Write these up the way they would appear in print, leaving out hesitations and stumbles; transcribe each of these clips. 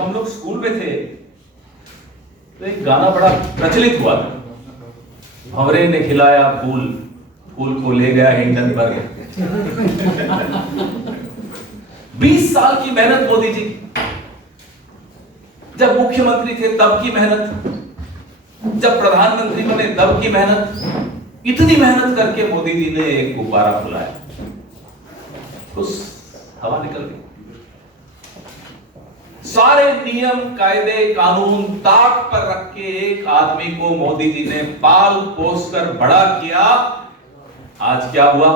हम लोग स्कूल में थे तो एक गाना बड़ा प्रचलित हुआ था, भंवरे ने खिलाया फूल, फूल को ले गया हिंडनबर्ग। 20 साल की मेहनत मोदी जी, जब मुख्यमंत्री थे तब की मेहनत, जब प्रधानमंत्री बने तब की मेहनत, इतनी मेहनत करके मोदी जी ने एक गुब्बारा फुलाया, उस हवा निकल गई। सारे नियम कायदे कानून ताक पर रख के एक आदमी को मोदी जी ने पाल पोस कर बड़ा किया। आज क्या हुआ?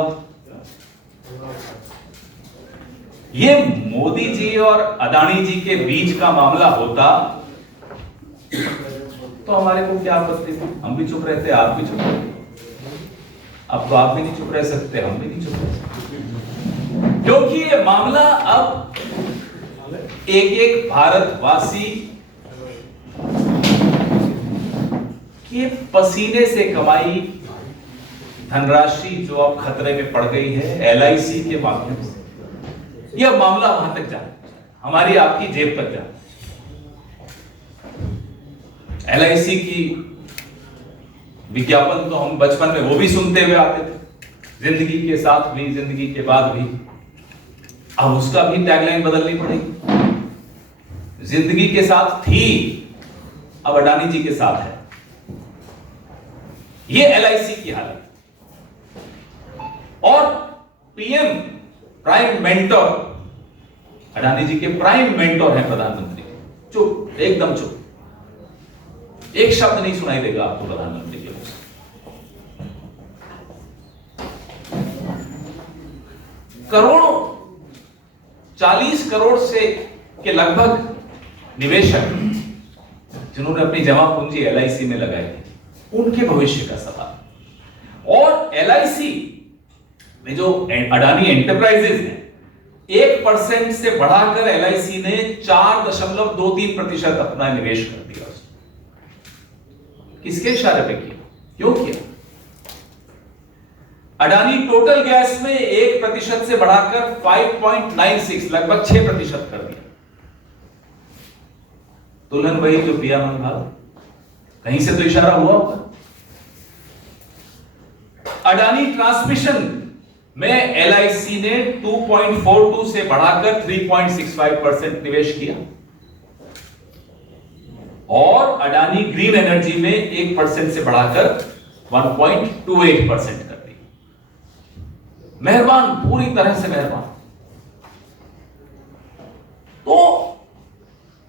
ये मोदी जी और अदानी जी के बीच का मामला होता तो हमारे को क्या आपत्ति थी? हम भी चुप रहते, आप भी चुप रहते। अब तो आप भी नहीं चुप रह सकते, हम भी नहीं चुप रह सकते, क्योंकि ये मामला अब एक एक भारतवासी के पसीने से कमाई धनराशि जो अब खतरे में पड़ गई है एलआईसी के माध्यम से, यह मामला वहां तक जाए, हमारी आपकी जेब तक जाए। एलआईसी की विज्ञापन तो हम बचपन में वो भी सुनते हुए आते थे, जिंदगी के साथ भी, जिंदगी के बाद भी। अब उसका भी टैगलाइन बदलनी पड़ेगी। जिंदगी के साथ थी, अब अडानी जी के साथ है। ये एलआईसी की हालत। और पीएम प्राइम मेंटोर, अडानी जी के प्राइम मेंटोर हैं प्रधानमंत्री, चुप, एकदम चुप, एक शब्द नहीं सुनाई देगा आपको प्रधानमंत्री के। करोड़ों, 40 करोड़ से के लगभग निवेशक जिन्होंने अपनी जमा पूंजी एलआईसी में लगाई थी, उनके भविष्य का सवाल। और एलआईसी में जो अडानी एंटरप्राइजेज है, 1% से बढ़ाकर एलआईसी ने 4.23% अपना निवेश कर दिया। किसके इशारे पे किया? क्यों किया? अडानी टोटल गैस में 1% से बढ़ाकर 5.96 लगभग 6% कर दिया। दुल्हन भाई जो पिया मन भाग, कहीं से तो इशारा हुआ होगा। अडानी ट्रांसमिशन में एलआईसी ने 2.42 से बढ़ाकर 3.65% निवेश किया और अडानी ग्रीन एनर्जी में 1% से बढ़ाकर 1.28% कर दी। मेहरबान, पूरी तरह से मेहरबान। तो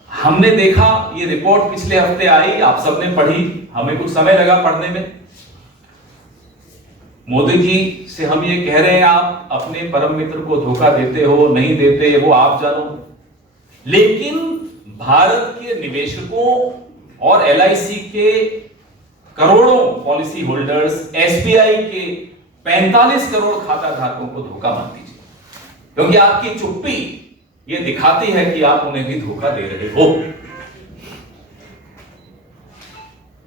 हमने देखा, ये रिपोर्ट पिछले हफ्ते आई, आप सबने पढ़ी, हमें कुछ समय लगा पढ़ने में। मोदी जी से हम ये कह रहे हैं, आप अपने परम मित्र को धोखा देते हो, नहीं देते, वो आप जानो। लेकिन भारत के निवेशकों और एलआईसी के करोड़ों पॉलिसी होल्डर्स, एसबीआई के 45 करोड़ खाता धारकों को धोखा मत दीजिए, क्योंकि आपकी चुप्पी ये दिखाती है कि आप उन्हें भी धोखा दे रहे हो।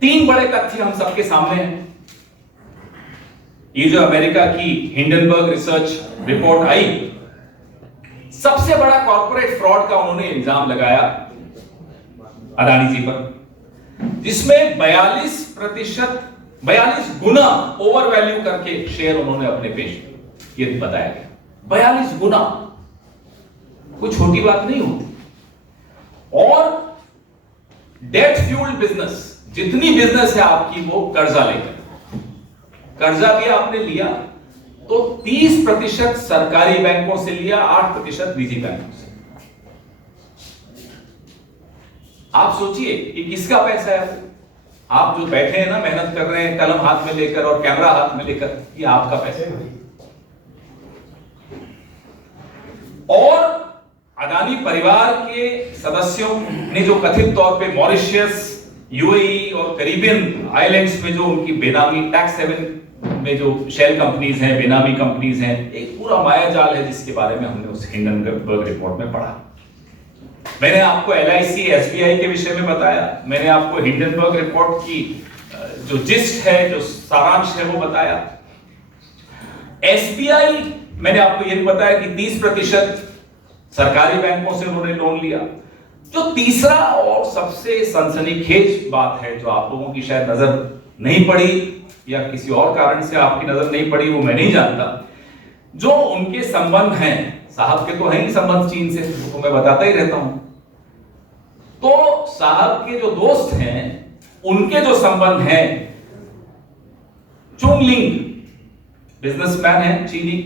3 बड़े तथ्य हम सबके सामने हैं। ये जो अमेरिका की हिंडनबर्ग रिसर्च रिपोर्ट आई, सबसे बड़ा कॉर्पोरेट फ्रॉड का उन्होंने इल्जाम लगाया अडानी जी पर, जिसमें 42 गुना ओवर वैल्यू करके शेयर उन्होंने अपने पेश किए, ये बताया गया। 42 गुना, कोई छोटी बात नहीं होती। और डेट फ्यूल्ड बिजनेस, जितनी बिजनेस है आपकी वो कर्जा लेकर, कर्जा भी आपने लिया तो 30% सरकारी बैंकों से लिया, 8% निजी बैंकों से। आप सोचिए कि किसका पैसा है? आप जो बैठे हैं ना, मेहनत कर रहे हैं कलम हाथ में लेकर और कैमरा हाथ में लेकर, ये आपका पैसा है। और अडानी परिवार के सदस्यों ने जो कथित तौर पे मॉरिशस, यूएई और कैरिबियन आइलैंड्स में जो उनकी बेनामी टैक्स हेवन में जो शेल कंपनीज हैं, बेनामी कंपनीज हैं, एक पूरा मायाजाल है जिसके बारे में हमने उस हिंडनबर्ग रिपोर्ट में पढ़ा। मैंने आपको एलआईसी, एसबीआई के विषय में बताया, मैंने आपको हिंडनबर्ग रिपोर्ट की जो जिस्ट है, जो सारांश है वो बताया। एसबीआई, मैंने आपको ये बताया कि 30% सरकारी बैंकों से उन्होंने लोन लिया, जो तीसरा और सबसे सनसनीखेज बात है, जो आप लोगों की शायद नजर नहीं पड़ी या किसी और कारण से आपकी नजर नहीं पड़ी, वो मैं नहीं जानता, जो उनके संबंध हैं, साहब के तो हैं ही संबंध चीन से, तो मैं बताता ही रहता हूं। तो साहब के जो दोस्त हैं, उनके जो संबंध हैं, चुंगलिंग बिजनेसमैन है चीनी,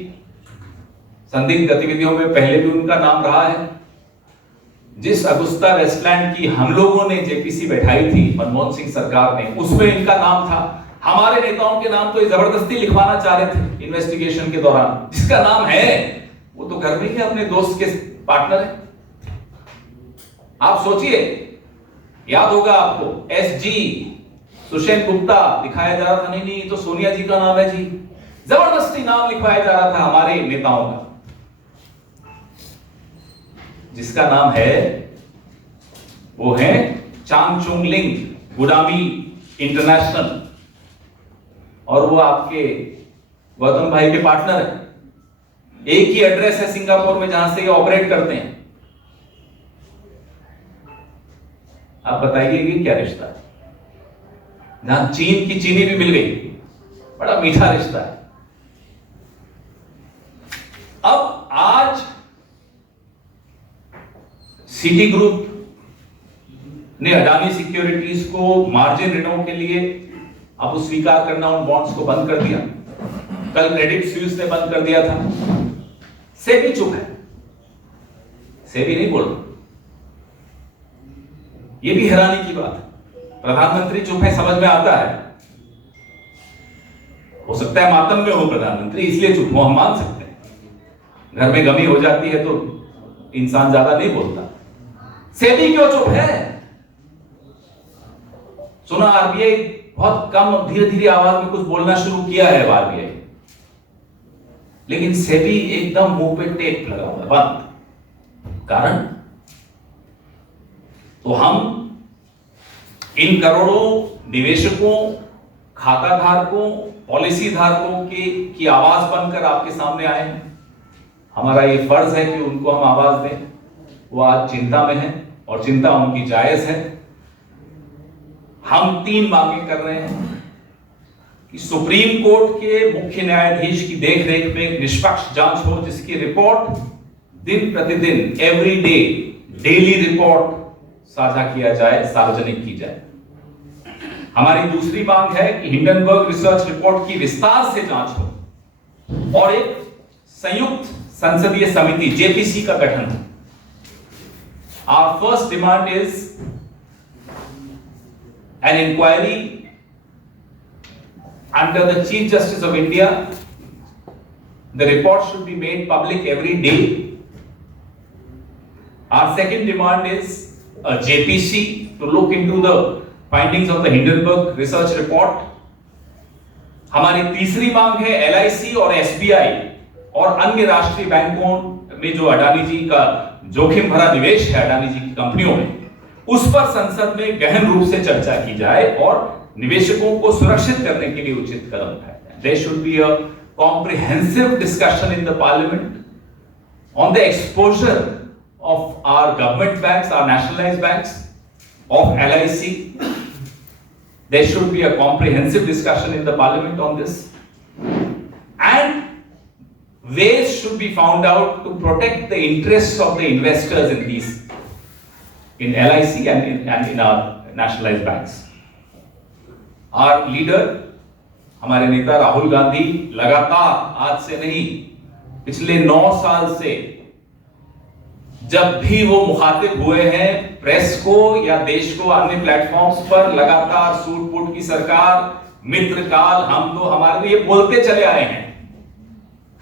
संदिग्ध गतिविधियों में पहले भी उनका नाम रहा है। जिस अगुस्ता वेस्टलैंड की हम लोगों ने जेपीसी बैठाई थी मनमोहन सिंह सरकार ने, उसमें इनका नाम था। हमारे नेताओं के नाम तो ये जबरदस्ती लिखवाना चाह रहे थे इन्वेस्टिगेशन के दौरान। जिसका नाम है वो तो घर में ही अपने दोस्त के पार्टनर है। आप सोचिए, याद होगा आपको, एसजी सुषेण गुप्ता दिखाया जा रहा था, नहीं नहीं तो सोनिया जी का नाम है जी, जबरदस्ती नाम लिखवाया जा रहा था हमारे नेताओं का। जिसका नाम है वो है चांग चुंगलिंग गुडामी इंटरनेशनल, और वो आपके गौतम भाई के पार्टनर है। एक ही एड्रेस है सिंगापुर में जहां से ये ऑपरेट करते हैं। आप बताइए कि क्या रिश्ता है, जहां चीन की चीनी भी मिल गई, बड़ा मीठा रिश्ता है। अब आज सिटी ग्रुप ने अडानी सिक्योरिटीज को मार्जिन ऋणों के लिए अब स्वीकार करना उन बॉन्ड्स को बंद कर दिया। कल क्रेडिट स्विस ने बंद कर दिया था। सेबी चुप है, सेबी नहीं बोल रहा। यह भी हैरानी की बात है, प्रधानमंत्री चुप है, समझ में आता है। हो सकता है मातम में हो प्रधानमंत्री, इसलिए चुप हो, हम मान सकते हैं। घर में गमी हो जाती है तो इंसान ज्यादा नहीं बोलता। सेबी क्यों चुप है? सुना आरबीआई बहुत कम, धीरे धीरे आवाज में कुछ बोलना शुरू किया है आरबीआई, लेकिन सेबी एकदम मुंह पे टेप लगा हुआ है, बंद। कारण तो हम इन करोड़ों निवेशकों, खाता धारकों, पॉलिसी धारकों की आवाज बनकर आपके सामने आए हैं। हमारा ये फर्ज है कि उनको हम आवाज दें। वो आज चिंता में है और चिंता उनकी जायज है। हम 3 मांगे कर रहे हैं कि सुप्रीम कोर्ट के मुख्य न्यायाधीश की देखरेख में एक निष्पक्ष जांच हो, जिसकी रिपोर्ट दिन प्रतिदिन, एवरी डे, डेली रिपोर्ट साझा किया जाए, सार्वजनिक की जाए। हमारी दूसरी मांग है कि हिंडनबर्ग रिसर्च रिपोर्ट की विस्तार से जांच हो और एक संयुक्त संसदीय समिति जेपीसी का गठन हो। Our first demand is an inquiry under the Chief Justice of India. The report should be made public every day. Our second demand is a JPC to look into the findings of the Hindenburg research report. हमारी तीसरी मांग है LIC और SBI और अन्य राष्ट्रीय बैंकों में जो अडानी जी का जोखिम भरा निवेश है अडानी जी की कंपनियों में, उस पर संसद में गहन रूप से चर्चा की जाए और निवेशकों को सुरक्षित करने के लिए उचित कदम उठाए जाए। There should be a comprehensive discussion in the parliament on the exposure of our government banks, our nationalized banks, of LIC. There should be a comprehensive discussion in the parliament on this, and ways should be found out to protect the interests of the investors in these, in LIC and in our nationalized banks. Our leader, हमारे नेता राहुल गांधी लगातार, आज से नहीं, पिछले 9 साल से जब भी वो मुखातिब हुए हैं प्रेस को या देश को अन्य प्लेटफॉर्म्स पर, लगातार सूट बूट की सरकार, मित्र काल, हम तो हमारे लिए बोलते चले आए हैं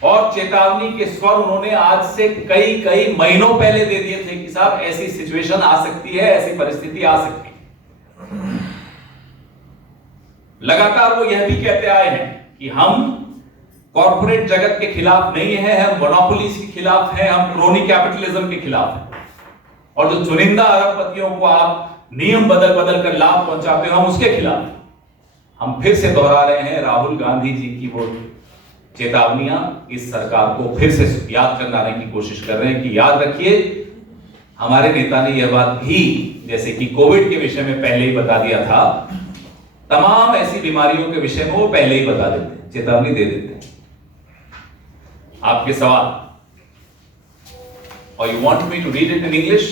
और चेतावनी के स्वर उन्होंने आज से कई महीनों पहले दे दिए थे कि साहब ऐसी सिचुएशन आ सकती है, ऐसी परिस्थिति आ सकती है। लगातार वो यह भी कहते आए हैं कि हम कॉर्पोरेट जगत के खिलाफ नहीं है, हम मोनोपोलीज के खिलाफ हैं, हम क्रोनी कैपिटलिज्म के खिलाफ हैं, और जो चुनिंदा अरबपतियों को आप नियम बदल कर लाभ पहुंचाते हो, हम उसके खिलाफ हैं। हम फिर से दोहरा रहे हैं राहुल गांधी जी की वो चेतावनियां इस सरकार को फिर से याद कराने की कोशिश कर रहे हैं कि याद रखिए, हमारे नेता ने यह बात भी, जैसे कि कोविड के विषय में पहले ही बता दिया था, तमाम ऐसी बीमारियों के विषय में वो पहले ही बता देते हैं, चेतावनी दे देते हैं। आपके सवाल, और you want me to read it in English?